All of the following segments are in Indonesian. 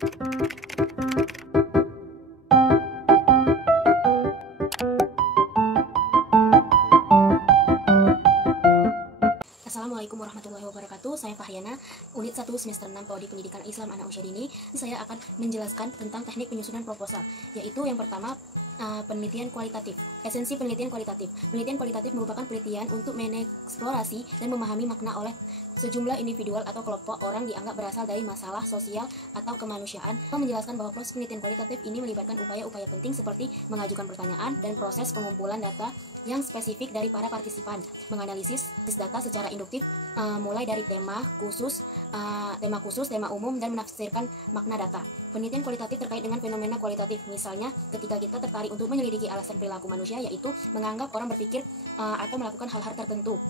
Assalamualaikum warahmatullahi wabarakatuh. Saya Fahyana, Unit 1 Semester 6 Prodi Pendidikan Islam Anak Usia Dini. Saya akan menjelaskan tentang teknik penyusunan proposal, yaitu yang pertama, penelitian kualitatif. Esensi penelitian kualitatif. Penelitian kualitatif merupakan penelitian untuk mengeksplorasi dan memahami makna oleh sejumlah individual atau kelompok orang dianggap berasal dari masalah sosial atau kemanusiaan. Menjelaskan bahwa proses penelitian kualitatif ini melibatkan upaya-upaya penting seperti mengajukan pertanyaan dan proses pengumpulan data yang spesifik dari para partisipan, menganalisis data secara induktif, mulai dari tema khusus, tema umum, dan menafsirkan makna data. Penelitian kualitatif terkait dengan fenomena kualitatif, misalnya ketika kita tertarik untuk menyelidiki alasan perilaku manusia, yaitu menganggap orang berpikir atau melakukan hal-hal tertentu.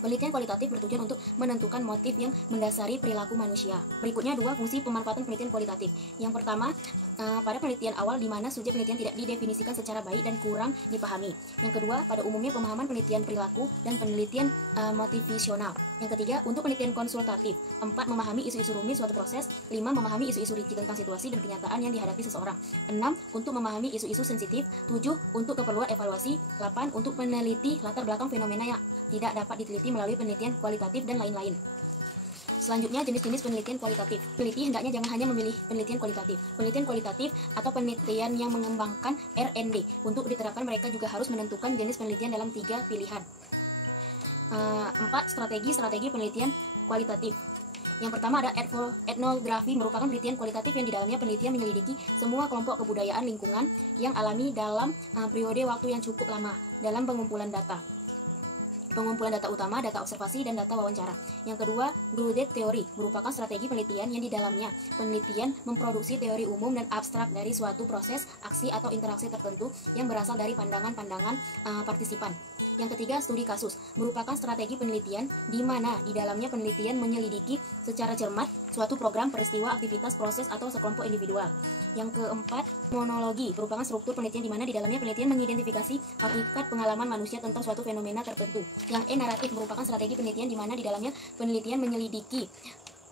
Penelitian kualitatif bertujuan untuk menentukan motif yang mendasari perilaku manusia. Berikutnya, dua fungsi pemanfaatan penelitian kualitatif. Yang pertama, pada penelitian awal di mana subjek penelitian tidak didefinisikan secara baik dan kurang dipahami. Yang kedua, pada umumnya pemahaman penelitian perilaku dan penelitian motivasional. Yang ketiga, untuk penelitian konsultatif. 4. Memahami isu-isu rumit suatu proses. 5. Memahami isu-isu rinci tentang situasi dan kenyataan yang dihadapi seseorang. 6. Untuk memahami isu-isu sensitif. 7. Untuk keperluan evaluasi. 8. Untuk meneliti latar belakang fenomena yang tidak dapat diteliti melalui penelitian kualitatif dan lain-lain. Selanjutnya, jenis-jenis penelitian kualitatif. Peneliti hendaknya jangan hanya memilih penelitian kualitatif. Penelitian kualitatif atau penelitian yang mengembangkan R&D. Untuk diterapkan, mereka juga harus menentukan jenis penelitian dalam 3 pilihan. 4. Strategi penelitian kualitatif. Yang pertama ada etnografi, merupakan penelitian kualitatif yang di dalamnya penelitian menyelidiki semua kelompok kebudayaan lingkungan yang alami dalam periode waktu yang cukup lama dalam pengumpulan data. Pengumpulan data utama, data observasi, dan data wawancara. Yang kedua, grounded theory, merupakan strategi penelitian yang di dalamnya penelitian memproduksi teori umum dan abstrak dari suatu proses, aksi, atau interaksi tertentu yang berasal dari pandangan-pandangan partisipan. Yang ketiga, studi kasus, merupakan strategi penelitian di mana di dalamnya penelitian menyelidiki secara cermat suatu program, peristiwa, aktivitas, proses, atau sekelompok individual. Yang keempat, monologi, merupakan struktur penelitian di mana di dalamnya penelitian mengidentifikasi hakikat pengalaman manusia tentang suatu fenomena tertentu. Yang naratif, merupakan strategi penelitian di mana di dalamnya penelitian menyelidiki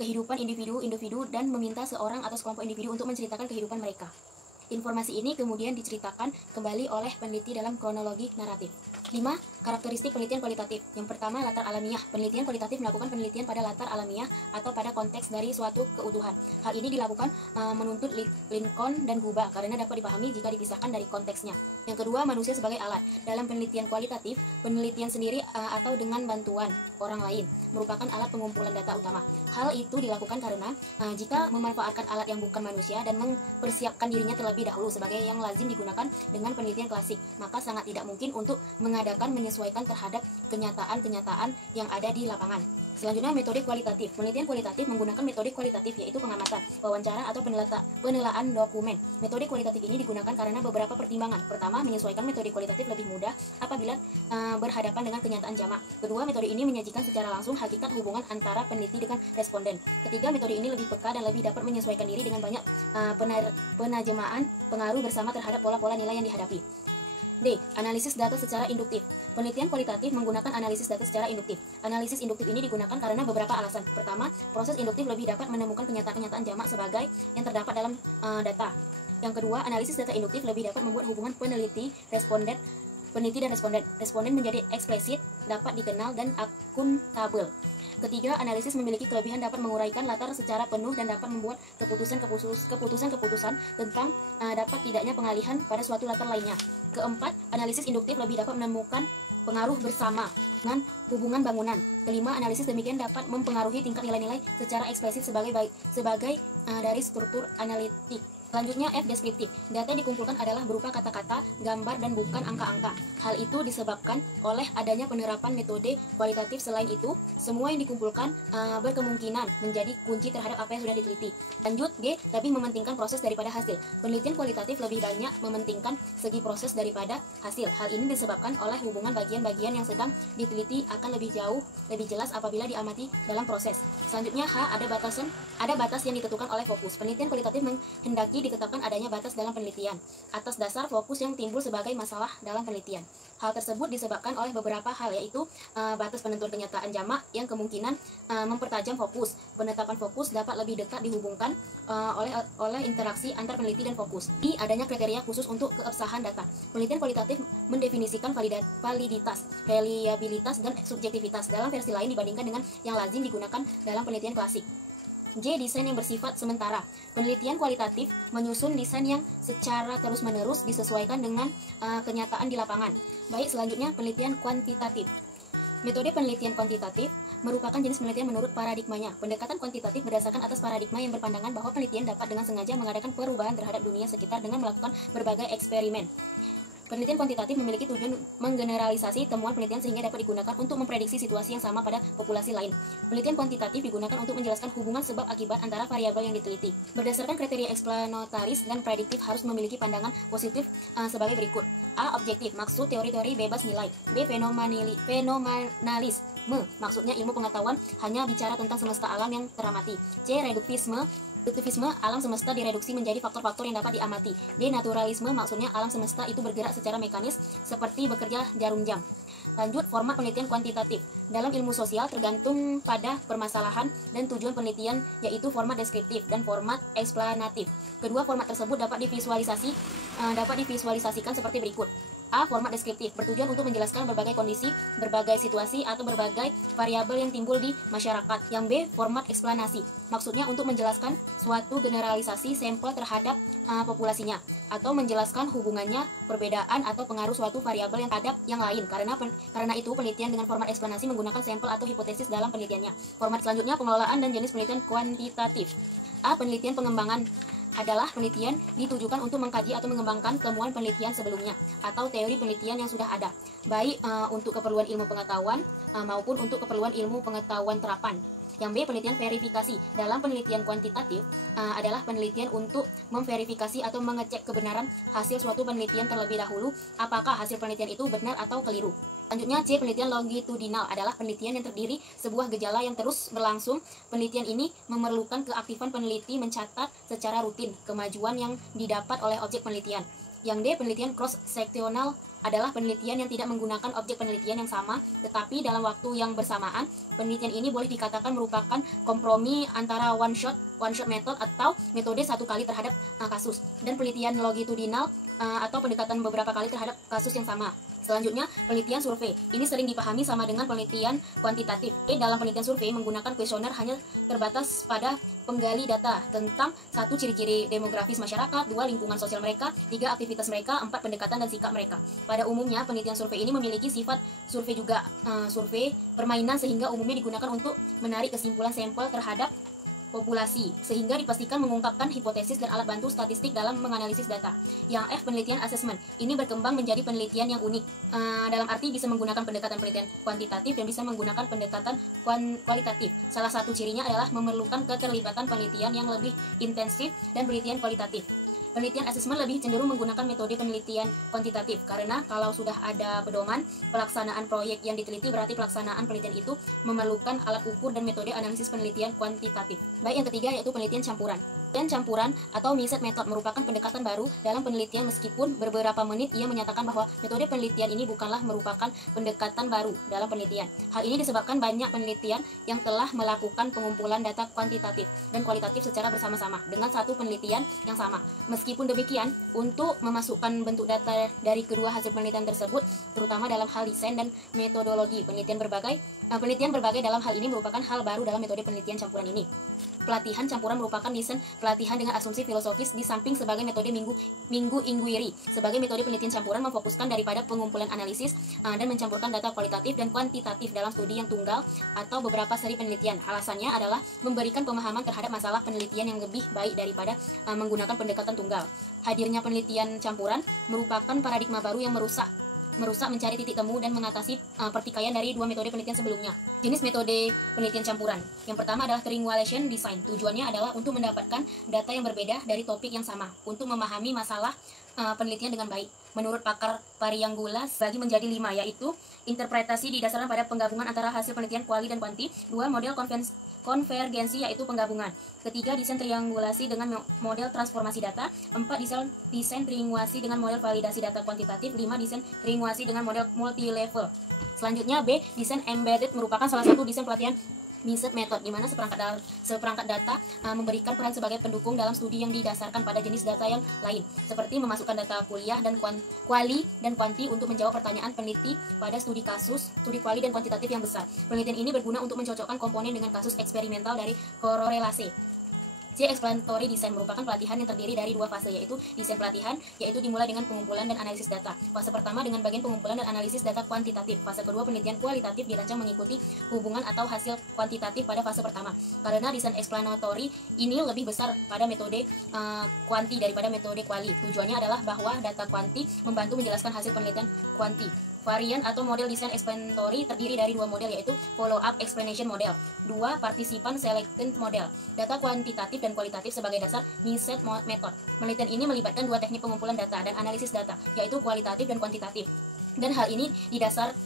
kehidupan individu-individu dan meminta seorang atau sekelompok individu untuk menceritakan kehidupan mereka. Informasi ini kemudian diceritakan kembali oleh peneliti dalam kronologi naratif. 5. Karakteristik penelitian kualitatif. Yang pertama, latar alamiah. Penelitian kualitatif melakukan penelitian pada latar alamiah atau pada konteks dari suatu keutuhan. Hal ini dilakukan menuntut Lincoln dan Huba karena dapat dipahami jika dipisahkan dari konteksnya. Yang kedua, manusia sebagai alat. Dalam penelitian kualitatif, penelitian sendiri atau dengan bantuan orang lain merupakan alat pengumpulan data utama. Hal itu dilakukan karena jika memanfaatkan alat yang bukan manusia dan mempersiapkan dirinya terlebih dahulu sebagai yang lazim digunakan dengan penelitian klasik, maka sangat tidak mungkin untuk mengadakan menyesuaikan terhadap kenyataan-kenyataan yang ada di lapangan. Selanjutnya, metode kualitatif. Penelitian kualitatif menggunakan metode kualitatif, yaitu pengamatan, wawancara, atau penelaan dokumen. Metode kualitatif ini digunakan karena beberapa pertimbangan. Pertama, menyesuaikan metode kualitatif lebih mudah apabila berhadapan dengan kenyataan jamak. Kedua, metode ini menyajikan secara langsung hakikat hubungan antara peneliti dengan responden. Ketiga, metode ini lebih peka dan lebih dapat menyesuaikan diri dengan banyak penajemaan pengaruh bersama terhadap pola-pola nilai yang dihadapi. D. Analisis data secara induktif. Penelitian kualitatif menggunakan analisis data secara induktif. Analisis induktif ini digunakan karena beberapa alasan. Pertama, proses induktif lebih dapat menemukan kenyataan-kenyataan jamak sebagai yang terdapat dalam data. Yang kedua, analisis data induktif lebih dapat membuat hubungan peneliti dan responden. Responden menjadi eksplisit, dapat dikenal, dan akuntabel. Ketiga, analisis memiliki kelebihan dapat menguraikan latar secara penuh dan dapat membuat keputusan-keputusan tentang dapat tidaknya pengalihan pada suatu latar lainnya. Keempat, analisis induktif lebih dapat menemukan pengaruh bersama dengan hubungan bangunan. Kelima, analisis demikian dapat mempengaruhi tingkat nilai-nilai secara eksplisit sebagai dari struktur analitik. Selanjutnya, F. Deskriptif. Data yang dikumpulkan adalah berupa kata-kata, gambar, dan bukan angka-angka. Hal itu disebabkan oleh adanya penerapan metode kualitatif. Selain itu, semua yang dikumpulkan berkemungkinan menjadi kunci terhadap apa yang sudah diteliti. Lanjut, G. Lebih mementingkan proses daripada hasil. Penelitian kualitatif lebih banyak mementingkan segi proses daripada hasil. Hal ini disebabkan oleh hubungan bagian-bagian yang sedang diteliti akan lebih jelas apabila diamati dalam proses. Selanjutnya, H. Ada batas yang ditentukan oleh fokus. Penelitian kualitatif menghendaki ditetapkan adanya batas dalam penelitian atas dasar fokus yang timbul sebagai masalah dalam penelitian. Hal tersebut disebabkan oleh beberapa hal, yaitu batas penentuan kenyataan jamak yang kemungkinan mempertajam fokus. Penetapan fokus dapat lebih dekat dihubungkan oleh interaksi antar peneliti dan fokus. Di adanya kriteria khusus untuk keabsahan data. Penelitian kualitatif mendefinisikan validitas, reliabilitas, dan subjektivitas dalam versi lain dibandingkan dengan yang lazim digunakan dalam penelitian klasik. J. Desain yang bersifat sementara. Penelitian kualitatif menyusun desain yang secara terus-menerus disesuaikan dengan kenyataan di lapangan. Baik, selanjutnya penelitian kuantitatif. Metode penelitian kuantitatif merupakan jenis penelitian menurut paradigmanya. Pendekatan kuantitatif berdasarkan atas paradigma yang berpandangan bahwa penelitian dapat dengan sengaja mengadakan perubahan terhadap dunia sekitar dengan melakukan berbagai eksperimen. Penelitian kuantitatif memiliki tujuan menggeneralisasi temuan penelitian sehingga dapat digunakan untuk memprediksi situasi yang sama pada populasi lain. Penelitian kuantitatif digunakan untuk menjelaskan hubungan sebab akibat antara variabel yang diteliti. Berdasarkan kriteria eksplanatoris dan prediktif harus memiliki pandangan positif sebagai berikut. A. Objektif, maksud teori-teori bebas nilai. B. Fenomenalisme, maksudnya ilmu pengetahuan hanya bicara tentang semesta alam yang teramati. C. Reduktivisme, alam semesta direduksi menjadi faktor-faktor yang dapat diamati. D. Naturalisme, maksudnya alam semesta itu bergerak secara mekanis seperti bekerja jarum jam. Lanjut, format penelitian kuantitatif. Dalam ilmu sosial tergantung pada permasalahan dan tujuan penelitian, yaitu format deskriptif dan format eksplanatif. Kedua format tersebut dapat divisualisasikan seperti berikut. A. Format deskriptif, bertujuan untuk menjelaskan berbagai kondisi, berbagai situasi, atau berbagai variabel yang timbul di masyarakat. Yang B. Format eksplanasi, maksudnya untuk menjelaskan suatu generalisasi sampel terhadap populasinya, atau menjelaskan hubungannya, perbedaan, atau pengaruh suatu variabel yang terhadap yang lain. Karena itu, penelitian dengan format eksplanasi menggunakan sampel atau hipotesis dalam penelitiannya. Format selanjutnya, pengelolaan dan jenis penelitian kuantitatif. A. Penelitian pengembangan adalah penelitian ditujukan untuk mengkaji atau mengembangkan temuan penelitian sebelumnya atau teori penelitian yang sudah ada, baik untuk keperluan ilmu pengetahuan maupun untuk keperluan ilmu pengetahuan terapan. Yang B. Penelitian verifikasi. Dalam penelitian kuantitatif adalah penelitian untuk memverifikasi atau mengecek kebenaran hasil suatu penelitian terlebih dahulu, apakah hasil penelitian itu benar atau keliru. Selanjutnya, C. Penelitian longitudinal adalah penelitian yang terdiri sebuah gejala yang terus berlangsung. Penelitian ini memerlukan keaktifan peneliti mencatat secara rutin kemajuan yang didapat oleh objek penelitian. Yang D. Penelitian cross-seksional adalah penelitian yang tidak menggunakan objek penelitian yang sama, tetapi dalam waktu yang bersamaan. Penelitian ini boleh dikatakan merupakan kompromi antara one shot method atau metode satu kali terhadap kasus, dan penelitian longitudinal atau pendekatan beberapa kali terhadap kasus yang sama. Selanjutnya, penelitian survei. Ini sering dipahami sama dengan penelitian kuantitatif. Dalam penelitian survei menggunakan kuesioner hanya terbatas pada penggali data tentang 1. Ciri-ciri demografis masyarakat, 2. Lingkungan sosial mereka, 3. Aktivitas mereka, 4. Pendekatan dan sikap mereka. Pada umumnya, penelitian survei ini memiliki sifat survei juga survei permainan, sehingga umumnya digunakan untuk menarik kesimpulan sampel terhadap populasi, sehingga dipastikan mengungkapkan hipotesis dan alat bantu statistik dalam menganalisis data. Yang F. Penelitian assessment. Ini berkembang menjadi penelitian yang unik, dalam arti bisa menggunakan pendekatan penelitian kuantitatif dan bisa menggunakan pendekatan kualitatif. Salah satu cirinya adalah memerlukan keterlibatan penelitian yang lebih intensif dan penelitian kualitatif. Penelitian asesmen lebih cenderung menggunakan metode penelitian kuantitatif, karena kalau sudah ada pedoman pelaksanaan proyek yang diteliti, berarti pelaksanaan penelitian itu memerlukan alat ukur dan metode analisis penelitian kuantitatif. Baik, yang ketiga yaitu penelitian campuran. Penelitian campuran atau mixed method merupakan pendekatan baru dalam penelitian, meskipun beberapa menit ia menyatakan bahwa metode penelitian ini bukanlah merupakan pendekatan baru dalam penelitian. Hal ini disebabkan banyak penelitian yang telah melakukan pengumpulan data kuantitatif dan kualitatif secara bersama-sama dengan satu penelitian yang sama. Meskipun demikian, untuk memasukkan bentuk data dari kedua hasil penelitian tersebut, terutama dalam hal desain dan metodologi, penelitian berbagai dalam hal ini merupakan hal baru dalam metode penelitian campuran ini. Pelatihan campuran merupakan desain pelatihan dengan asumsi filosofis di samping sebagai metode minggu inquiry. Sebagai metode penelitian campuran memfokuskan daripada pengumpulan analisis dan mencampurkan data kualitatif dan kuantitatif dalam studi yang tunggal atau beberapa seri penelitian. Alasannya adalah memberikan pemahaman terhadap masalah penelitian yang lebih baik daripada menggunakan pendekatan tunggal. Hadirnya penelitian campuran merupakan paradigma baru yang merusak mencari titik temu dan mengatasi pertikaian dari dua metode penelitian sebelumnya. Jenis metode penelitian campuran. Yang pertama adalah triangulation design. Tujuannya adalah untuk mendapatkan data yang berbeda dari topik yang sama untuk memahami masalah penelitian dengan baik. Menurut pakar Parianggula, bagi menjadi 5, yaitu interpretasi didasarkan pada penggabungan antara hasil penelitian kuali dan kuanti. 2. Model konvergensi yaitu penggabungan. Ketiga, desain triangulasi dengan model transformasi data. 4, desain triangulasi dengan model validasi data kuantitatif. 5, desain triangulasi dengan model multi-level. Selanjutnya B, desain embedded merupakan salah satu desain pelatihan MISET method, di mana seperangkat data memberikan peran sebagai pendukung dalam studi yang didasarkan pada jenis data yang lain, seperti memasukkan data kuliah dan kuali dan kuanti untuk menjawab pertanyaan peneliti pada studi kasus, studi kuali dan kuantitatif yang besar. Penelitian ini berguna untuk mencocokkan komponen dengan kasus eksperimental dari korelasi. C. Explanatory design merupakan pelatihan yang terdiri dari 2 fase, yaitu desain pelatihan, yaitu dimulai dengan pengumpulan dan analisis data. Fase pertama dengan bagian pengumpulan dan analisis data kuantitatif. Fase kedua penelitian kualitatif dirancang mengikuti hubungan atau hasil kuantitatif pada fase pertama. Karena desain explanatory ini lebih besar pada metode kuanti daripada metode kuali. Tujuannya adalah bahwa data kuanti membantu menjelaskan hasil penelitian kuanti. Varian atau model desain explanatory terdiri dari 2 model, yaitu follow-up explanation model, 2 participant selected model. Data kuantitatif dan kualitatif sebagai dasar MISET method. Penelitian ini melibatkan 2 teknik pengumpulan data dan analisis data, yaitu kualitatif dan kuantitatif. Dan hal ini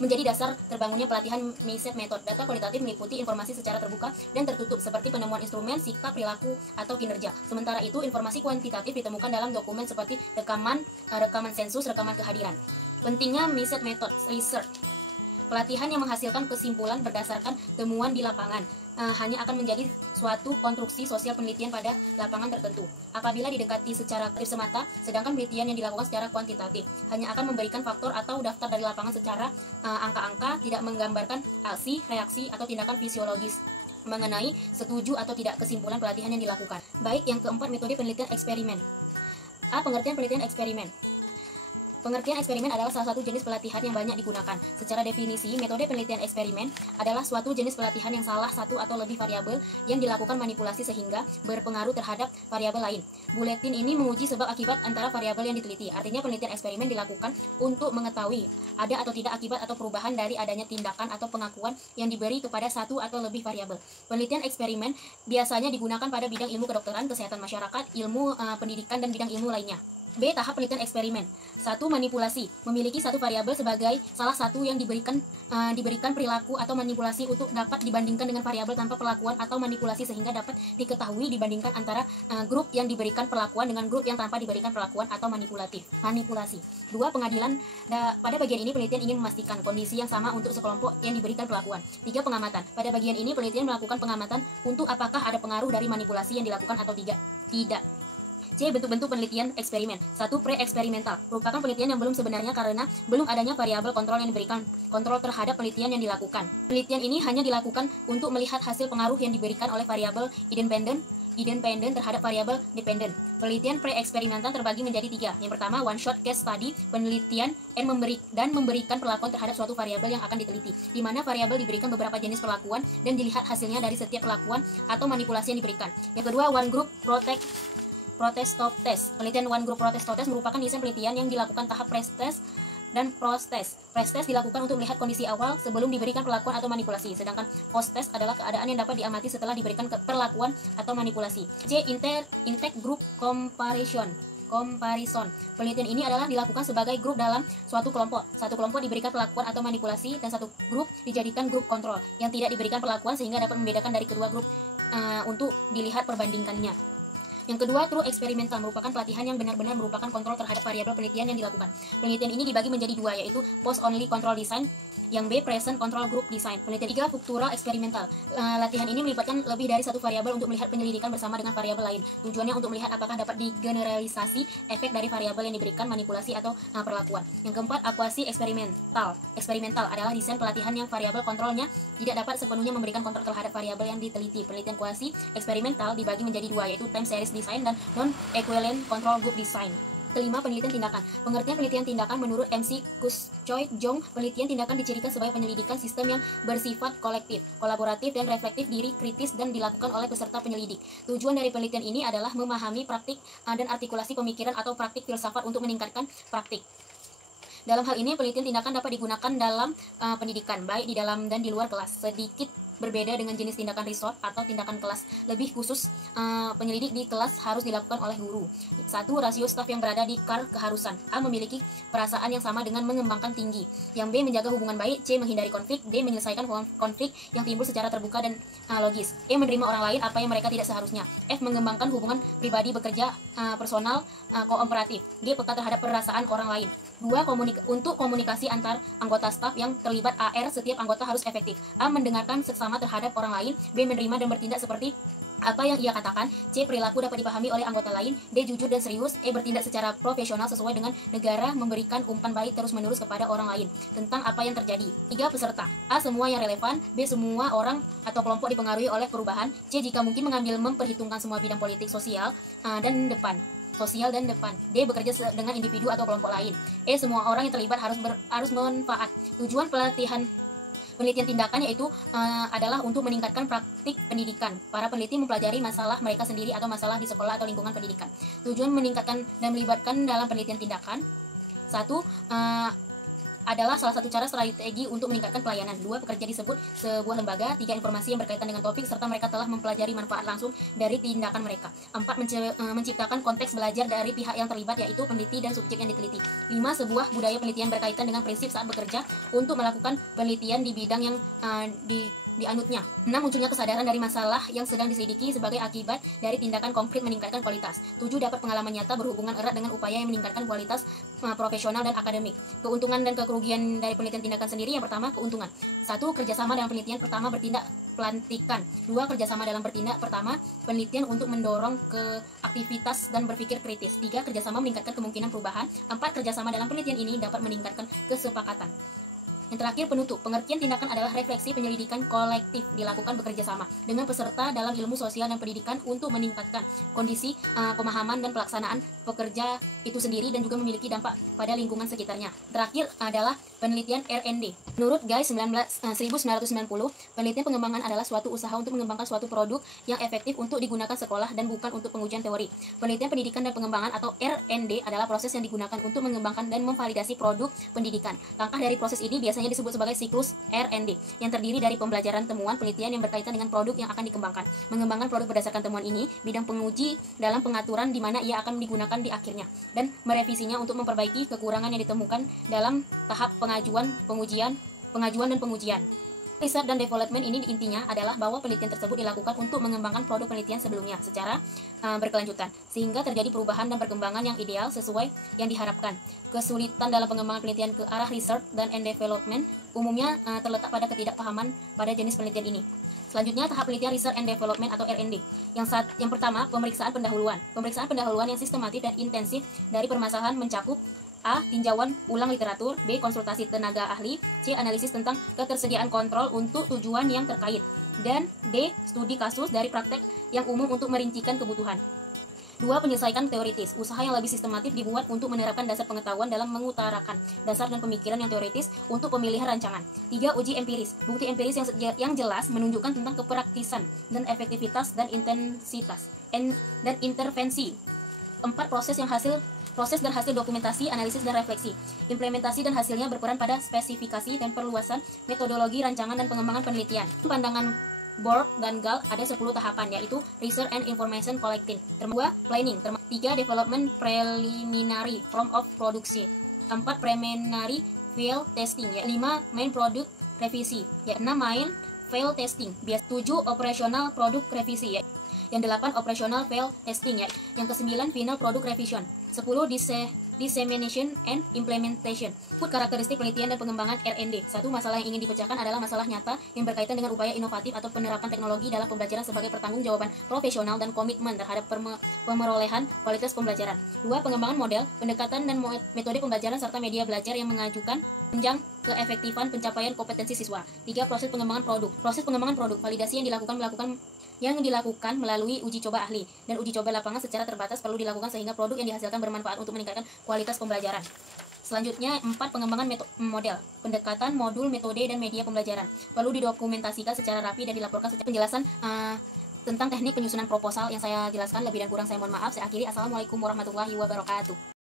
menjadi dasar terbangunnya pelatihan MISET method. Data kualitatif meliputi informasi secara terbuka dan tertutup seperti penemuan instrumen, sikap, perilaku, atau kinerja. Sementara itu, informasi kuantitatif ditemukan dalam dokumen seperti rekaman sensus, rekaman kehadiran. Pentingnya MISET method research. Pelatihan yang menghasilkan kesimpulan berdasarkan temuan di lapangan hanya akan menjadi suatu konstruksi sosial penelitian pada lapangan tertentu. Apabila didekati secara kualitatif semata, sedangkan penelitian yang dilakukan secara kuantitatif hanya akan memberikan faktor atau daftar dari lapangan secara angka-angka, tidak menggambarkan aksi, reaksi, atau tindakan fisiologis mengenai setuju atau tidak kesimpulan pelatihan yang dilakukan. Baik, yang keempat, metode penelitian eksperimen. A. Pengertian penelitian eksperimen. Pengertian eksperimen adalah salah satu jenis pelatihan yang banyak digunakan. Secara definisi, metode penelitian eksperimen adalah suatu jenis pelatihan yang salah satu atau lebih variabel yang dilakukan manipulasi sehingga berpengaruh terhadap variabel lain. Buletin ini menguji sebab akibat antara variabel yang diteliti. Artinya penelitian eksperimen dilakukan untuk mengetahui ada atau tidak akibat atau perubahan dari adanya tindakan atau pengakuan yang diberi kepada satu atau lebih variabel. Penelitian eksperimen biasanya digunakan pada bidang ilmu kedokteran, kesehatan masyarakat, ilmu pendidikan, dan bidang ilmu lainnya. B. Tahap penelitian eksperimen. 1. Manipulasi. Memiliki satu variabel sebagai salah satu yang diberikan perilaku atau manipulasi untuk dapat dibandingkan dengan variabel tanpa perlakuan atau manipulasi sehingga dapat diketahui dibandingkan antara grup yang diberikan perlakuan dengan grup yang tanpa diberikan perlakuan atau manipulasi. 2. Pengadilan. Pada bagian ini penelitian ingin memastikan kondisi yang sama untuk sekelompok yang diberikan perlakuan. 3. Pengamatan. Pada bagian ini penelitian melakukan pengamatan untuk apakah ada pengaruh dari manipulasi yang dilakukan atau tidak. C. Bentuk-bentuk penelitian eksperimen. 1. Pre-eksperimental. Merupakan penelitian yang belum sebenarnya karena belum adanya variabel kontrol yang diberikan kontrol terhadap penelitian yang dilakukan. Penelitian ini hanya dilakukan untuk melihat hasil pengaruh yang diberikan oleh variabel independen terhadap variabel dependen. Penelitian pre-eksperimental terbagi menjadi 3. Yang pertama, one shot case study, penelitian dan memberikan perlakuan terhadap suatu variabel yang akan diteliti, di mana variabel diberikan beberapa jenis perlakuan dan dilihat hasilnya dari setiap perlakuan atau manipulasi yang diberikan. Yang kedua, one group protest-stop test. Penelitian one group protest-stop test merupakan desain penelitian yang dilakukan tahap pre-test dan post-test. Pre-test dilakukan untuk melihat kondisi awal sebelum diberikan perlakuan atau manipulasi, sedangkan post-test adalah keadaan yang dapat diamati setelah diberikan perlakuan atau manipulasi. C. Intake group comparison. Penelitian ini adalah dilakukan sebagai grup dalam suatu kelompok. Satu kelompok diberikan perlakuan atau manipulasi dan satu grup dijadikan grup kontrol yang tidak diberikan perlakuan sehingga dapat membedakan dari kedua grup untuk dilihat perbandingannya. Yang kedua, true experimental merupakan pelatihan yang benar-benar merupakan kontrol terhadap variabel penelitian yang dilakukan. Penelitian ini dibagi menjadi 2, yaitu post only control design. Yang B. Present control group design. Penelitian 3. Functional eksperimental. Latihan ini melibatkan lebih dari satu variabel untuk melihat penyelidikan bersama dengan variabel lain. Tujuannya untuk melihat apakah dapat digeneralisasi efek dari variabel yang diberikan manipulasi atau perlakuan. Yang keempat, akuasi eksperimental. Eksperimental adalah desain pelatihan yang variabel kontrolnya tidak dapat sepenuhnya memberikan kontrol terhadap variabel yang diteliti. Penelitian kuasi eksperimental dibagi menjadi 2, yaitu time series design dan non-equivalent control group design. Kelima, penelitian tindakan. Pengertian penelitian tindakan menurut MC Choi Jong, penelitian tindakan dicirikan sebagai penyelidikan sistem yang bersifat kolektif, kolaboratif, dan reflektif diri kritis dan dilakukan oleh peserta penyelidik. Tujuan dari penelitian ini adalah memahami praktik dan artikulasi pemikiran atau praktik filsafat untuk meningkatkan praktik. Dalam hal ini, penelitian tindakan dapat digunakan dalam pendidikan, baik di dalam dan di luar kelas. Sedikit berbeda dengan jenis tindakan resort atau tindakan kelas lebih khusus, penyelidik di kelas harus dilakukan oleh guru. 1. Rasio staf yang berada di KAR keharusan. A. Memiliki perasaan yang sama dengan mengembangkan tinggi. Yang B. Menjaga hubungan baik. C. Menghindari konflik. D. Menyelesaikan konflik yang timbul secara terbuka dan logis. E. Menerima orang lain apa yang mereka tidak seharusnya. F. Mengembangkan hubungan pribadi, bekerja personal, kooperatif. G. Peka terhadap perasaan orang lain. 2. Untuk komunikasi antar anggota staf yang terlibat AR, setiap anggota harus efektif. A. Mendengarkan seksama terhadap orang lain. B. Menerima dan bertindak seperti apa yang ia katakan. C. Perilaku dapat dipahami oleh anggota lain. D. Jujur dan serius. E. Bertindak secara profesional sesuai dengan negara, memberikan umpan balik terus-menerus kepada orang lain tentang apa yang terjadi. 3. Peserta. A. Semua yang relevan. B. Semua orang atau kelompok dipengaruhi oleh perubahan. C. Jika mungkin mengambil memperhitungkan semua bidang politik, sosial dan depan. D. Bekerja dengan individu atau kelompok lain. E. Semua orang yang terlibat harus bermanfaat. Tujuan penelitian tindakan yaitu adalah untuk meningkatkan praktik pendidikan. Para peneliti mempelajari masalah mereka sendiri atau masalah di sekolah atau lingkungan pendidikan. Tujuan meningkatkan dan melibatkan dalam penelitian tindakan. 1. Adalah salah satu cara strategi untuk meningkatkan pelayanan. 2. Pekerja disebut sebuah lembaga. 3. Informasi yang berkaitan dengan topik serta mereka telah mempelajari manfaat langsung dari tindakan mereka. 4. Menciptakan konteks belajar dari pihak yang terlibat yaitu peneliti dan subjek yang diteliti. 5. Sebuah budaya penelitian berkaitan dengan prinsip saat bekerja untuk melakukan penelitian di bidang yang dianutnya. 6. Munculnya kesadaran dari masalah yang sedang diselidiki sebagai akibat dari tindakan konkret meningkatkan kualitas. 7. Dapat pengalaman nyata berhubungan erat dengan upaya yang meningkatkan kualitas profesional dan akademik. Keuntungan dan kerugian dari penelitian tindakan sendiri. Yang pertama, keuntungan. 1. Kerjasama dalam penelitian. Pertama, bertindak pelantikan. 2. Kerjasama dalam bertindak. Pertama, penelitian untuk mendorong ke aktivitas dan berpikir kritis. 3. Kerjasama meningkatkan kemungkinan perubahan. 4. Kerjasama dalam penelitian ini dapat meningkatkan kesepakatan. Yang terakhir, penutup. Pengertian tindakan adalah refleksi penyelidikan kolektif dilakukan bekerja sama dengan peserta dalam ilmu sosial dan pendidikan untuk meningkatkan kondisi pemahaman dan pelaksanaan pekerja itu sendiri dan juga memiliki dampak pada lingkungan sekitarnya. Terakhir adalah penelitian R&D. Menurut Guy 1990, penelitian pengembangan adalah suatu usaha untuk mengembangkan suatu produk yang efektif untuk digunakan sekolah dan bukan untuk pengujian teori. Penelitian pendidikan dan pengembangan atau R&D adalah proses yang digunakan untuk mengembangkan dan memvalidasi produk pendidikan. Langkah dari proses ini biasanya disebut sebagai siklus R&D yang terdiri dari pembelajaran, temuan, penelitian yang berkaitan dengan produk yang akan dikembangkan. Mengembangkan produk berdasarkan temuan ini, bidang penguji dalam pengaturan di mana ia akan digunakan di akhirnya, dan merevisinya untuk memperbaiki kekurangan yang ditemukan dalam tahap pengajuan dan pengujian. Research dan development ini intinya adalah bahwa penelitian tersebut dilakukan untuk mengembangkan produk penelitian sebelumnya secara berkelanjutan, sehingga terjadi perubahan dan perkembangan yang ideal sesuai yang diharapkan. Kesulitan dalam pengembangan penelitian ke arah research dan development umumnya terletak pada ketidakpahaman pada jenis penelitian ini. Selanjutnya, tahap penelitian research and development atau R&D. Yang pertama, pemeriksaan pendahuluan. Pemeriksaan pendahuluan yang sistematif dan intensif dari permasalahan mencakup A. Tinjauan ulang literatur. B. Konsultasi tenaga ahli. C. Analisis tentang ketersediaan kontrol untuk tujuan yang terkait. Dan D. Studi kasus dari praktek yang umum untuk merincikan kebutuhan. 2. Penyelesaian teoritis. Usaha yang lebih sistematif dibuat untuk menerapkan dasar pengetahuan dalam mengutarakan dasar dan pemikiran yang teoritis untuk pemilihan rancangan. 3. Uji empiris. Bukti empiris yang jelas menunjukkan tentang kepraktisan dan efektivitas dan intensitas dan intervensi. 4. Proses dan hasil dokumentasi, analisis dan refleksi. Implementasi dan hasilnya berperan pada spesifikasi dan perluasan metodologi rancangan dan pengembangan penelitian. Pandangan Borg dan Gall ada 10 tahapan, yaitu Research and Information Collecting. 2. Planning. 3. Development Preliminary Form of Produksi. 4. Preliminary Field Testing. 5. Main Product Revisi. 6. Main Field Testing. 7. Operational Product Revisi. Yang 8. Operational Field Testing. Yang 9. Final Product Revision. 10. Dissemination and Implementation. Karakteristik penelitian dan pengembangan R&D. 1. Masalah yang ingin dipecahkan adalah masalah nyata yang berkaitan dengan upaya inovatif atau penerapan teknologi dalam pembelajaran sebagai pertanggungjawaban profesional dan komitmen terhadap pemerolehan kualitas pembelajaran. 2. Pengembangan model, pendekatan dan metode pembelajaran serta media belajar yang mengajukan menunjang keefektifan pencapaian kompetensi siswa. 3. Proses pengembangan produk. Proses pengembangan produk, validasi yang dilakukan melalui uji coba ahli dan uji coba lapangan secara terbatas perlu dilakukan sehingga produk yang dihasilkan bermanfaat untuk meningkatkan kualitas pembelajaran. Selanjutnya, 4. Pengembangan model, pendekatan, modul, metode, dan media pembelajaran perlu didokumentasikan secara rapi dan dilaporkan secara penjelasan tentang teknik penyusunan proposal yang saya jelaskan lebih dan kurang saya mohon maaf. Saya akhiri. Assalamualaikum warahmatullahi wabarakatuh.